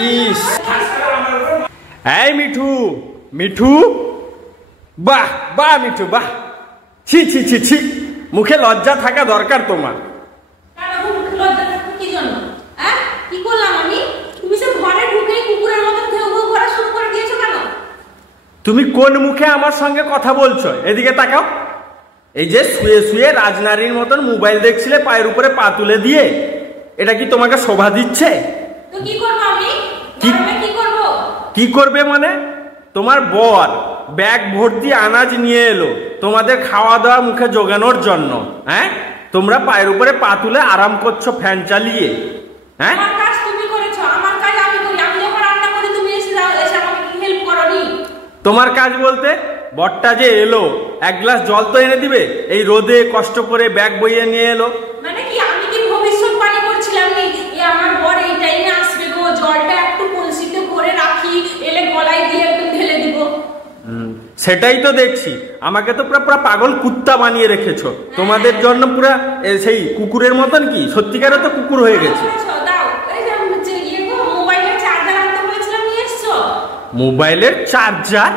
ইস, এই মিঠু, মিঠু, বাহ বাহ মিঠু বাহ, ছি ছি ছি ছি, মুখে লজ্জা থাকা দরকার তোমার। তুমি কোন মুখে আমার সঙ্গে কথা বলছো? এদিকে তাকাও। এই যে শুয়ে শুয়ে রাজনারীর মতন মোবাইল দেখছিলে পায়ের উপরে পা তুলে দিয়ে, এটা কি তোমাকে শোভা দিচ্ছে? কি করবে মানে? তোমার বর ব্যাগ ভর্তি আনাজ নিয়ে এলো তোমাদের খাওয়া দাওয়া মুখে জোগানোর জন্য। হ্যাঁ, তোমরা পায়ের উপরে পা তুলে আরাম করছো ফ্যান চালিয়ে। হ্যাঁ, তোমার কাজ বলতে বরটা যে এলো এক গ্লাস জল তো এনে দিবে? এই রোদে কষ্ট করে ব্যাগ বইয়ে নিয়ে এলো মানে কি? আমি কি ভবিষ্যৎবাণী করছিলাম নি আমার বর এই টাইমে আসবে গো, জলটা একটু কলসিতে ভরে রাখি, এলে গলায় দিয়ে একটু ঢেলে দিব? সেটাই তো দেখছি, আমাকে তো পুরো পাগল কুত্তা বানিয়ে রেখেছো। তোমাদের জন্য পুরা সেই কুকুরের মতন, কি সত্যিকারে তো কুকুর হয়ে গেছে। মোবাইলের চার্জার?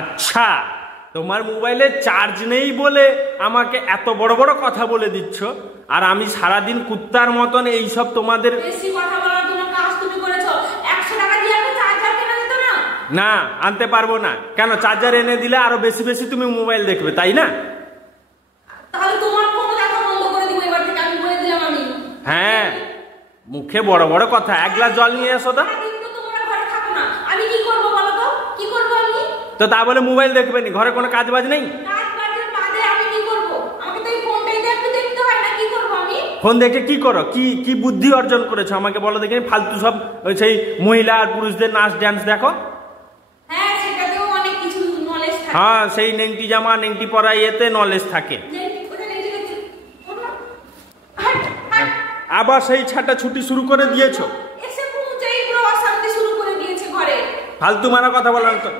আচ্ছা, তোমার মোবাইলে চার্জ নেই বলে আমাকে এত বড় বড় কথা বলে দিচ্ছ, আর আমি সারাদিন কুত্তার মতন এইসব তোমাদের। না, আনতে পারবো না। কেন? চার্জার এনে দিলে আরো বেশি বেশি তুমি মোবাইল দেখবে, তাই না? হ্যাঁ, মুখে বড় বড় কথা। এক গ্লাস জল নিয়ে এসো তো। তো তা বলে মোবাইল দেখবে নি? ঘরে কোনো কাজ বাজ নেই? ফোন দেখে কি করো? কি বুদ্ধি অর্জন করেছো আমাকে বলো দেখি। ফালতু সব সেই মহিলা আর পুরুষদের নাচ ড্যান্স দেখো। হ্যাঁ, সেই নেংটি জামা নেংটি পরা ইয়েতে নলেজ থাকে। আবার সেই ছাটা ছুটি শুরু করে দিয়েছো। ফালতু মারা কথা বলো না তো।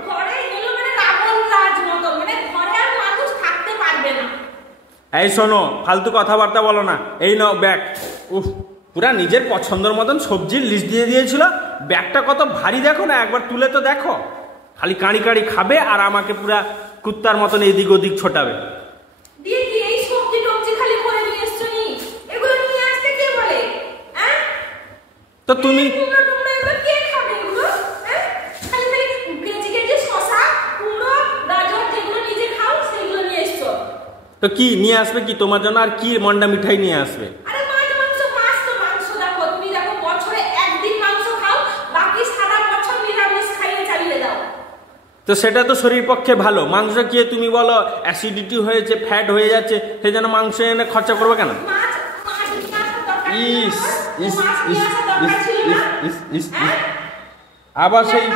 এই শোনো, ফালতু কথাবার্তা বলো না। এই নাও ব্যাগ। উফ, পুরা নিজের পছন্দের মতন সবজির লিস্ট দিয়ে দিয়েছিল। ব্যাগটা কত ভারী দেখো না, একবার তুলে তো দেখো। খালি কাঁড়ি কাঁড়ি খাবে আর আমাকে পুরা কুত্তার মতন এদিক ওদিক ছোটাবে। তো তুমি তো কি নিয়ে আসবে? কি তোমার জন্য আর কি মন্ডা মিঠাই নিয়ে আসবে? তো সেটা তো শরীর পক্ষে ভালো। মাংস খেয়ে তুমি বলো অ্যাসিডিটি হয়েছে, ফ্যাট হয়ে যাচ্ছে, সেই জন্য মাংস এনে খরচা করবে কেন? ইস ইস ইস ইস ইস, আবার সেই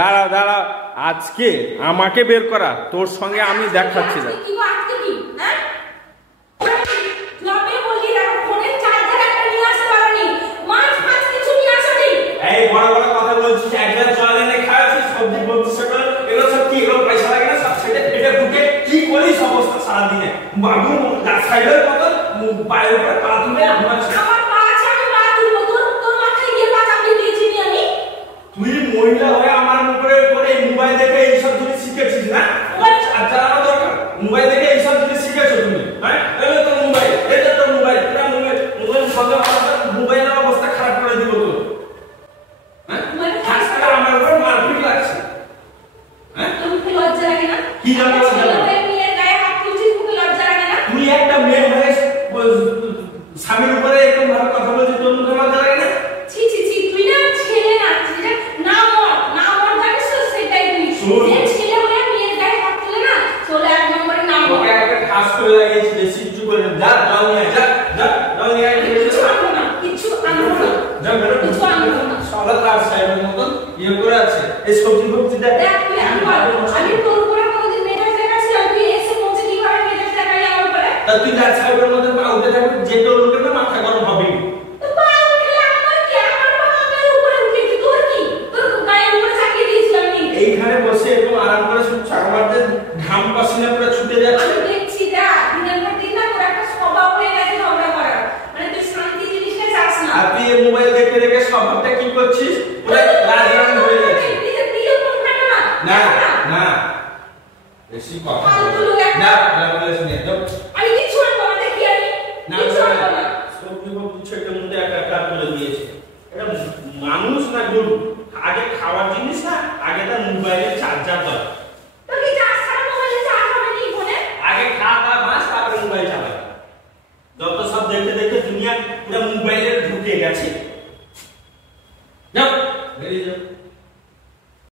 দাঁড়া দাঁড়া, আজকে আমাকে বের করা তোর সঙ্গে আমি দেখাচ্ছি না। এই বড় বড় কথা বলছিস, একবার জল এনে খাওয়াছিস, সবজি বলছিস, এগুলো সব কি? এগুলো পয়সা লাগে না? সব সেটা ফেটে ফুটে কি করিস অবস্থা সারাদিনে? বাবু সাইডের মতন পায়ের উপরে পা তুলে তুই মহিলা হয়ে আমার উপরে করে মোবাইল দেখে এইসব জিনিস শিখেছিস না? চালানো দরকার। মোবাইল দেখে এইসব জিনিস শিখেছো তুমি? হ্যাঁ, এই তো মোবাইল, এই তো মোবাইল, মোবাইলের অবস্থা খারাপ করে দিব তো। আমার উপর মারপিট লাগছে। কি জানো তুই একটা মেয়ে হয়ে স্বামীর উপরে এরকম ভাবে কথা বলছিস, তোর মুখে লজ্জা লাগে না? তুই লাল সাহেবের মধ্যে পা উঠে থাকবে, যে তোর উঠে না মাথা গরম হবে। তো পা উঠলে আমার কি? আমার পা আমার উপরে উঠেছে, তোর কি? তোর গায়ের উপরে চাপিয়ে দিয়েছিলাম আমি। এইখানে বসে এরকম আরাম করে আমার যে ঘাম পাসিনা পুরো ছুটে যাচ্ছে। আমি দেখছি যা দিনের পর দিন না তোর একটা স্বভাব হয়ে গেছে ঝগড়া করার, মানে তুই শান্তি জিনিসটা চাস না। আর তুই এই মোবাইল দেখতে দেখে স্বভাবটা কি করছিস, পুরো রাজরানি হয়ে যাচ্ছে। না না বেশি কথা না, বলিস না একদম। আমি কিছু আনবো না, দেখি আমি কিছু আনবো না। সবজি কিছু একটা মধ্যে একটা করে দিয়েছে। এটা মানুষ না গরু? আগে খাওয়ার জিনিস না, আগে তার মোবাইলে